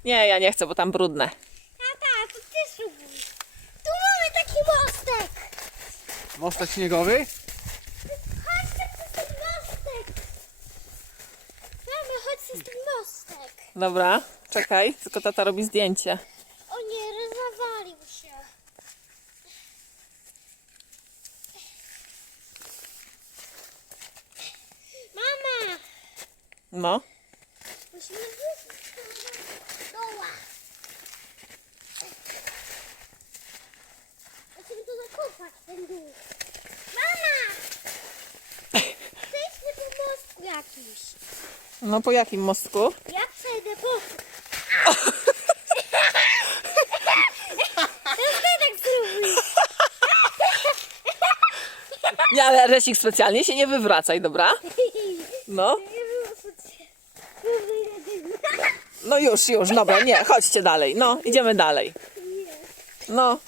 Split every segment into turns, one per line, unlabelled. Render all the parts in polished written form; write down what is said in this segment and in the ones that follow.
Nie, ja nie chcę, bo tam brudne.
Tata, to ty spróbuj. Tu mamy taki mostek.
Mostek śniegowy?
Chodźcie przez ten mostek. Mama, chodź przez ten mostek.
Dobra, czekaj, tylko tata robi zdjęcie.
O nie, zawalił się. Mama,
No.
musimy wrócić do doła. Musimy tu zakopać ten dół. Mama! Przejdźmy po mostku jakimś.
No po jakim mostku?
Ja przejdę po... Teraz ty tak spróbuj.
Nie, ale Resik specjalnie się nie wywracaj, dobra? No.
Nie było potrzebne.
No już, dobra, nie, chodźcie dalej. No, idziemy dalej. No,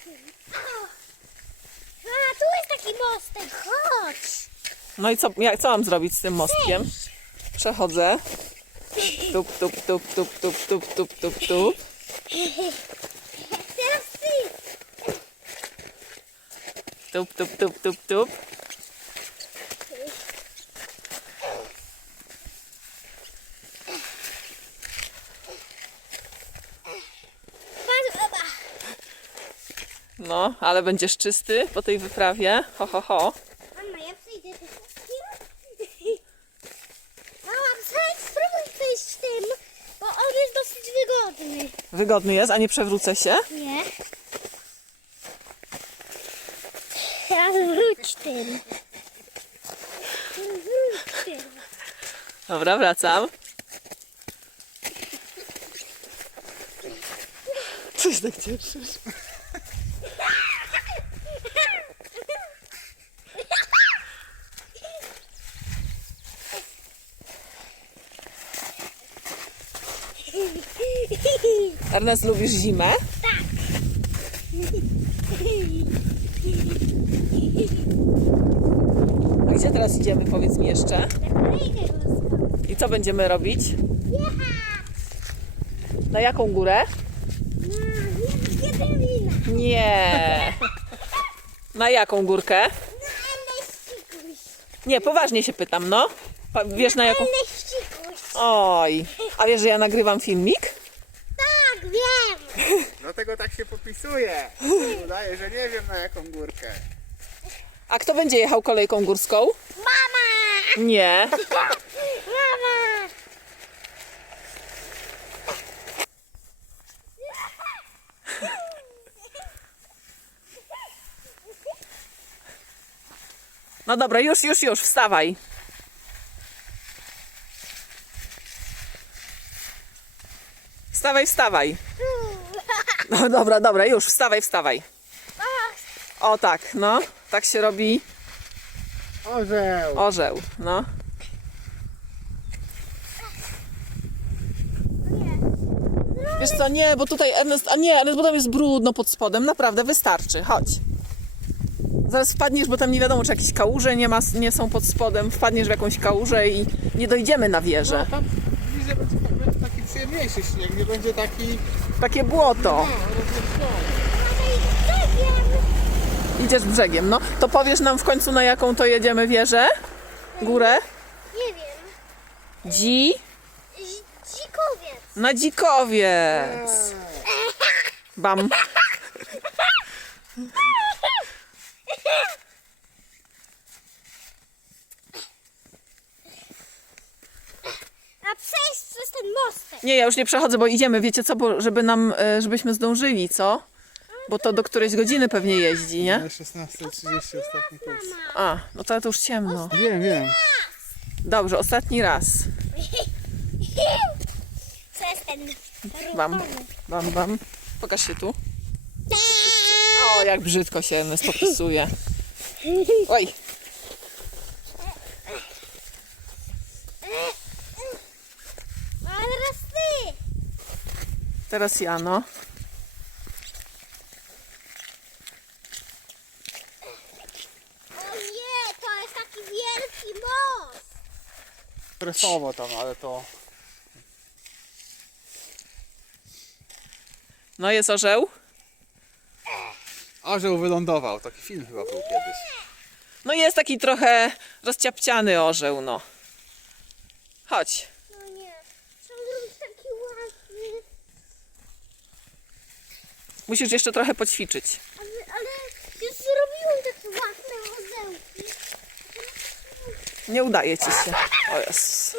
A, tu jest taki mostek, chodź.
no i co mam zrobić z tym mostkiem? Przechodzę. Tup, tup, tup, tup, tup, tup, tup, tup, tup.
Teraz ty.
Tup, tup, tup, tup, tup.
Patrz, mama.
No, ale będziesz czysty po tej wyprawie. Ho, ho, ho.
Mama, ja przejdę tym mostkiem. Mama, spróbuj przejść tym, bo on jest dosyć wygodny.
Wygodny jest, a nie przewrócę się?
Nie? Teraz wróć tym. Wróć tym.
Dobra, wracam. Coś tak cieszysz. Ernest, lubisz zimę? A gdzie teraz idziemy, powiedz mi jeszcze?
Na kolejkę górska.
I co będziemy robić?
Jechać!
Na jaką górę?
Na Wiedemina.
Nie. Na jaką górkę?
Na Eleścikuś.
Nie, poważnie się pytam, no. Wiesz na jaką?
Eleścikuś.
Oj, a wiesz, że ja nagrywam filmik?
Tak, wiem.
Dlatego tak się popisuje. Udaje, że nie wiem na jaką górkę.
A kto będzie jechał kolejką górską?
Mama!
Nie.
Mama!
No dobra, już, wstawaj. Wstawaj. No dobra, już, wstawaj. O tak, no. Tak się robi
Orzeł.
orzeł, no. Wiesz co, nie, bo tutaj Ernest, bo tam jest brudno pod spodem, naprawdę, wystarczy, chodź. Zaraz wpadniesz, bo tam nie wiadomo, czy jakieś kałuże nie są pod spodem, wpadniesz w jakąś kałużę i nie dojdziemy na wieżę.
Tam widzę, będzie taki przyjemniejszy śnieg, nie będzie taki...
Takie błoto. Idziesz brzegiem, no. To powiesz nam w końcu, na jaką to jedziemy wieżę? Górę?
Nie wiem. Dzikowiec.
Na Dzikowiec. Bam.
A przejść przez ten mostek.
Nie, ja już nie przechodzę, bo idziemy. Wiecie co, bo żebyśmy zdążyli, co? Bo to do którejś godziny pewnie jeździ, nie?
16:30 ostatni kurs.
A, no to już ciemno.
Wiem.
Dobrze, ostatni raz.
Przez ten
Bam. Bam. Pokaż się tu. O, jak brzydko się Ernest popisuje. Oj.
A teraz ty.
Teraz ja, no.
O nie, to jest taki wielki most.
Stresowo tam, ale to...
No jest orzeł.
Orzeł wylądował, taki film chyba był kiedyś.
No jest taki trochę rozciapciany orzeł, no. Chodź.
No nie, trzeba zrobić taki ładny.
Musisz jeszcze trochę poćwiczyć.
Ale już zrobiłam takie ładne orzełki.
Nie udaje ci się. O Jezus.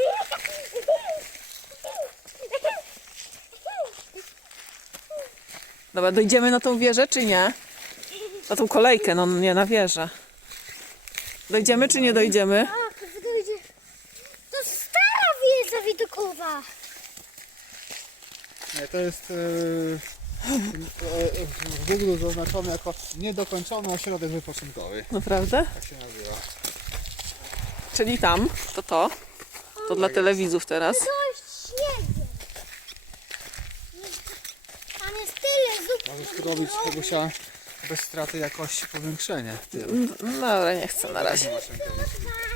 Dobra, dojdziemy na tą wieżę, czy nie? Na tą kolejkę, no nie na wieżę. Dojdziemy, czy nie dojdziemy?
Tak, dojdzie. To stara wieża widokowa.
Nie, to jest w Google zaznaczone jako niedokończony ośrodek wypoczynkowy.
Naprawdę?
Tak się nazywa.
Czyli tam, to. To dla telewidzów teraz.
Dość śniegiem. Tam jest tyle zup.
Możesz tu robić, Bogusia, bez straty jakości powiększenie. Tyle.
Dobra, nie chcę na razie.
Masz rękawiczki.